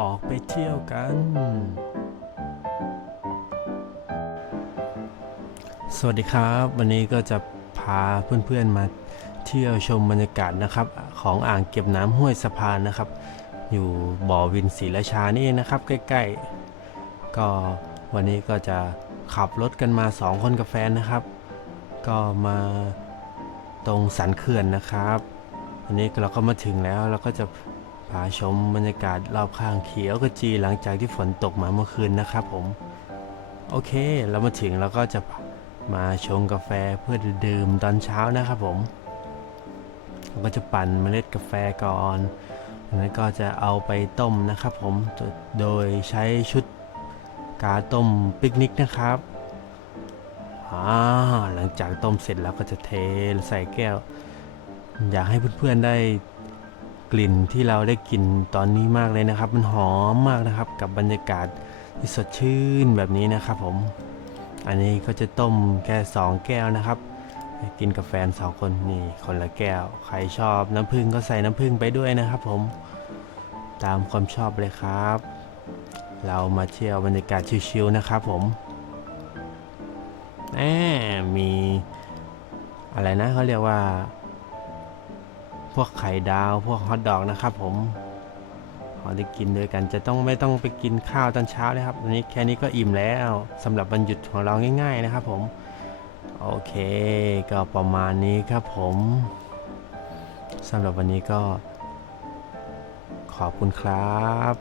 ออกไปเที่ยวกัน สวัสดีครับ วันนี้ก็จะพาเพื่อนๆมาเที่ยวชมบรรยากาศนะครับ ของอ่างเก็บน้ำห้วยสะพานนะครับ อยู่บ่อวินศรีราชานี่เองนะครับ ใกล้ๆ ก็วันนี้ก็จะขับรถกันมาสองคนกับแฟนนะครับ ก็มาตรงสันเขื่อนนะครับ อันนี้เราก็มาถึงแล้วเราก็จะ พาชมบรรยากาศรอบข้างเขียวกระจีหลังจากที่ฝนตกมาเมื่อคืนนะครับผม โอเค เรามาถึงเราก็จะมาชงกาแฟเพื่อดื่มตอนเช้านะครับผมเราก็จะปั่นเมล็ดกาแฟก่อนแล้วก็จะเอาไปต้มนะครับผม โดยใช้ชุดกาต้มปิกนิกนะครับหลังจากต้มเสร็จแล้วก็จะเทใส่แก้ว อยากให้เพื่อนๆได้ กลิ่นที่เราได้กลิ่นตอนนี้มากเลยนะครับ มันหอมมากนะครับ กับบรรยากาศที่สดชื่นแบบนี้นะครับผม อันนี้ก็จะต้มแค่สองแก้วนะครับ กินกับแฟนสองคนนี่คนละแก้ว ใครชอบน้ำผึ้งก็ใส่น้ำผึ้งไปด้วยนะครับผม ตามความชอบเลยครับ เรามาเที่ยวบรรยากาศชิวๆนะครับผมแหมมีอะไรนะเขาเรียกว่า พวกไข่ดาวพวกฮอทดอกนะครับ ผมพอได้กินด้วยกันจะต้องไม่ต้องไปกินข้าวตอนเช้าเลยครับวันนี้แค่นี้ก็อิ่มแล้วสำหรับวันหยุดของเราง่าย ๆนะครับ ผมโอเคก็ประมาณนี้ครับผมสำหรับวันนี้ก็ขอบคุณครับ